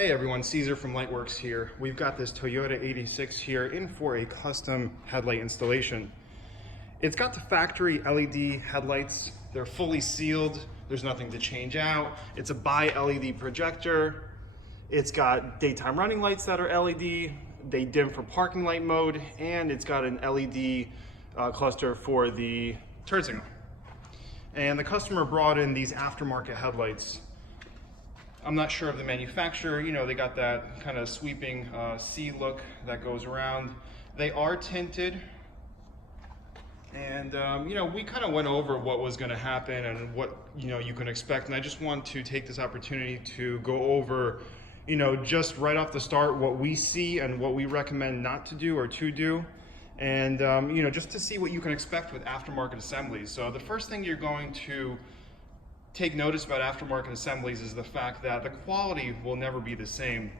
Hey everyone, Caesar from Lightwerkz here. We've got this Toyota 86 here in for a custom headlight installation. It's got the factory LED headlights. They're fully sealed. There's nothing to change out. It's a bi-LED projector. It's got daytime running lights that are LED. They dim for parking light mode, and it's got an LED cluster for the turn signal. And the customer brought in these aftermarket headlights. I'm not sure of the manufacturer. You know, they got that kind of sweeping C look that goes around. They are tinted. And, you know, we kind of went over what was going to happen and what, you can expect. And I just want to take this opportunity to go over, just right off the start, what we see and what we recommend not to do or to do. And, just to see what you can expect with aftermarket assemblies. So the first thing you're going to take notice about aftermarket assemblies is the fact that the quality will never be the same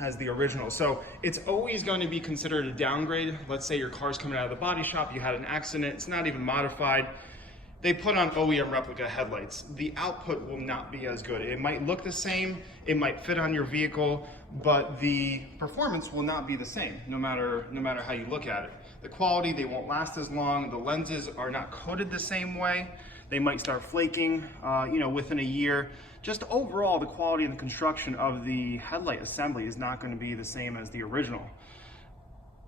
as the original. So it's always going to be considered a downgrade. Let's say your car's coming out of the body shop, you had an accident, it's not even modified. They put on OEM replica headlights. The output will not be as good. It might look the same, it might fit on your vehicle, but the performance will not be the same, no matter how you look at it. The quality, they won't last as long. The lenses are not coated the same way. They might start flaking, within a year. Just overall, the quality and the construction of the headlight assembly is not going to be the same as the original.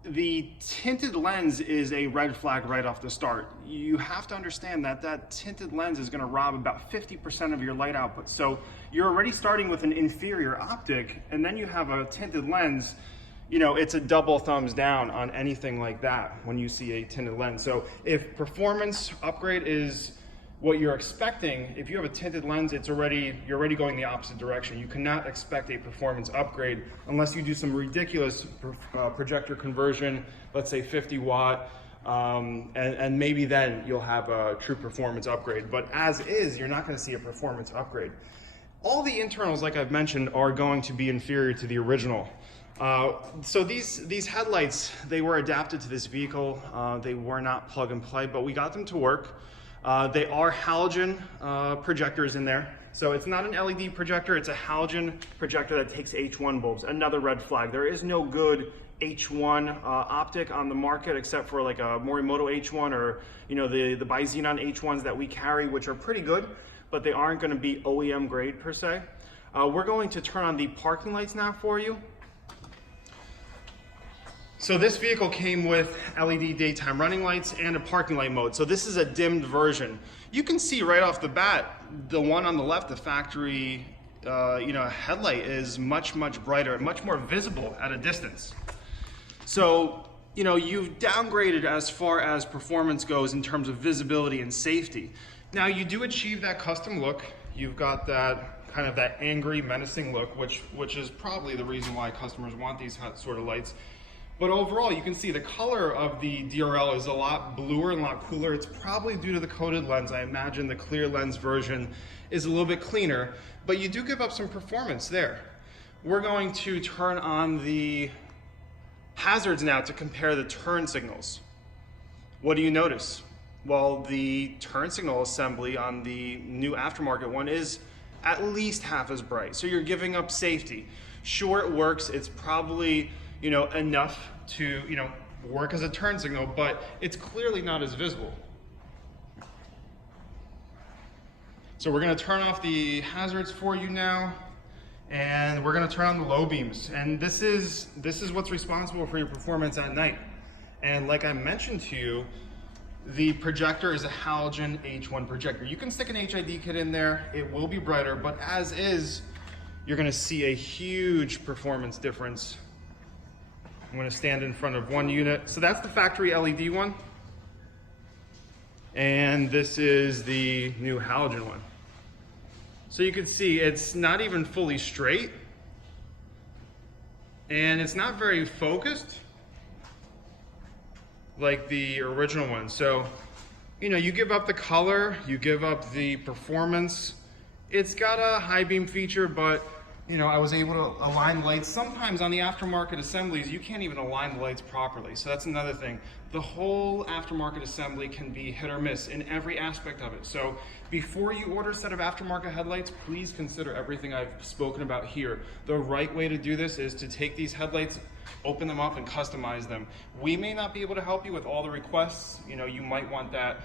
The tinted lens is a red flag right off the start. You have to understand that that tinted lens is going to rob about 50% of your light output. So you're already starting with an inferior optic, and then you have a tinted lens. It's a double thumbs down on anything like that when you see a tinted lens. So if performance upgrade is what you're expecting, if you have a tinted lens, you're already going the opposite direction. You cannot expect a performance upgrade unless you do some ridiculous projector conversion, let's say 50 watt, and maybe then you'll have a true performance upgrade. But as is, you're not going to see a performance upgrade. All the internals, like I've mentioned, are going to be inferior to the original. So these headlights, they were adapted to this vehicle. They were not plug and play, but we got them to work. They are halogen projectors in there. So it's not an LED projector, it's a halogen projector that takes H1 bulbs. Another red flag. There is no good H1 optic on the market except for like a Morimoto H1 or the Bi-Xenon H1s that we carry, which are pretty good, but they aren't going to be OEM grade per se. We're going to turn on the parking lights now for you. So this vehicle came with LED daytime running lights and a parking light mode. So this is a dimmed version. You can see right off the bat, the one on the left, the factory headlight is much brighter, much more visible at a distance. So, you've downgraded as far as performance goes in terms of visibility and safety. Now you do achieve that custom look. You've got that kind of that angry, menacing look, which is probably the reason why customers want these sort of lights. But overall, you can see the color of the DRL is a lot bluer and a lot cooler. It's probably due to the coated lens. I imagine the clear lens version is a little bit cleaner, but you do give up some performance there. We're going to turn on the hazards now to compare the turn signals. What do you notice? Well, the turn signal assembly on the new aftermarket one is at least half as bright. So you're giving up safety. Sure, it works. It's probably enough to, work as a turn signal, but it's clearly not as visible. So we're gonna turn off the hazards for you now, and we're gonna turn on the low beams. And this is what's responsible for your performance at night. And like I mentioned to you, the projector is a halogen H1 projector. You can stick an HID kit in there, it will be brighter, but as is, you're gonna see a huge performance difference. I'm going to stand in front of one unit. So that's the factory LED one. And this is the new halogen one. So you can see it's not even fully straight. And it's not very focused like the original one. So, you give up the color, you give up the performance. It's got a high beam feature, but you know, I was able to align lights. Sometimes on the aftermarket assemblies, you can't even align the lights properly. So that's another thing. The whole aftermarket assembly can be hit or miss in every aspect of it. So before you order a set of aftermarket headlights, please consider everything I've spoken about here. The right way to do this is to take these headlights, open them up and customize them. We may not be able to help you with all the requests. You know, you might want that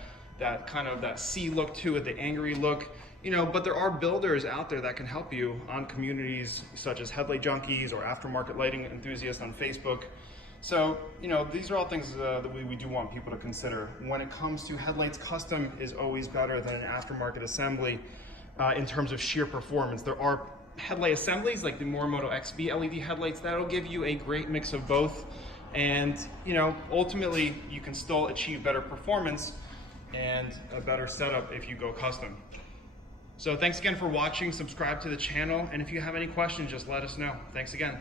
kind of that C look to it, the angry look. You know, but there are builders out there that can help you on communities such as Headlight Junkies or Aftermarket Lighting Enthusiasts on Facebook. So, you know, these are all things that we do want people to consider. When it comes to headlights, custom is always better than an aftermarket assembly in terms of sheer performance. There are headlight assemblies like the Morimoto XB LED headlights that'll give you a great mix of both. And, you know, ultimately you can still achieve better performance and a better setup if you go custom. So thanks again for watching, subscribe to the channel, and if you have any questions, just let us know. Thanks again.